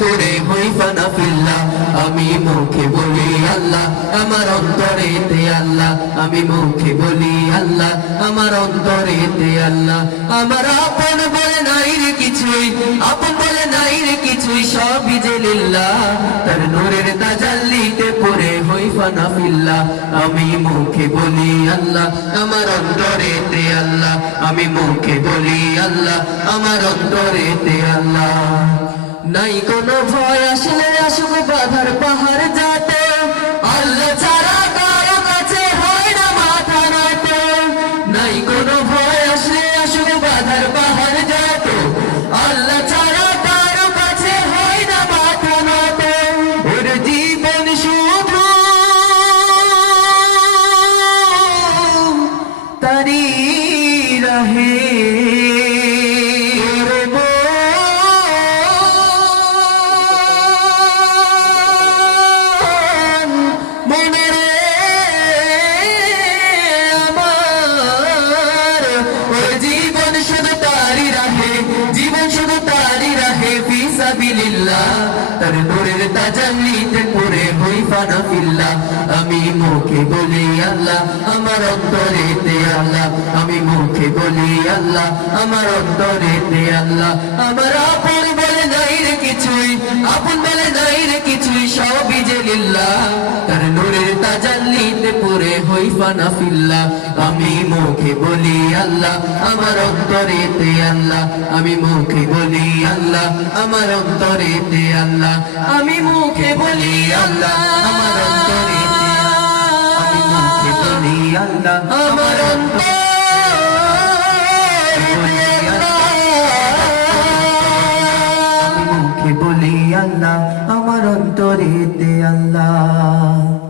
করে হই ফানা ফিল্লা আমি মুখে বলি আল্লাহ, আমার অন্তরেতে আল্লাহ। আমি মুখে বলি আল্লাহ, আমার অন্তরেতে আল্লাহ। আমার আপন বলে নাই রে কিছুই, আপন বলে নাই রে কিছুই, সবই যে তার নূরের তাজাল্লিতে পড়ে হই ফানা ফিল্লা আমি মুখে বলি আল্লাহ, আমার অন্তরেতে আল্লাহ। আমি মুখে বলি আল্লাহ, আমার অন্তরেতে আল্লাহ। নাই কোনো ভয়, আসলে আসুক বাধার পাহাড় যাতে। আল্লাহ ছাড়া কারও কাছে হয় না মাথা নাতে। নাই কোনো ভয়, আসলে আসুক বাধার পাহাড় যাতে। আল্লাহ ছাড়া কারও কাছে হয় না মাথা নাতে। ওর জীবন তারি আমি মুখে বলি আল্লাহ, আমার অন্তরেতে আল্লাহ। আমি মুখে বলি আল্লাহ, আমার আল্লাহ। আমার আপন বলে নাই রে কিছুই, আপন বলে নাই রে কিছুই, সবই যে হই ফানা ফিল্লাহ আমি মুখে বলি আল্লাহ, আমার অন্তরেতে আল্লাহ, আমি মুখে বলি আল্লাহ, আমার অন্তরেতে আল্লাহ, আমি মুখে বলি আল্লাহ, আমার অন্তরেতে, আমি মুখে বলি আল্লাহ, আমার আমি মুখে বলি আল্লাহ, আমার অন্তরেতে আল্লাহ।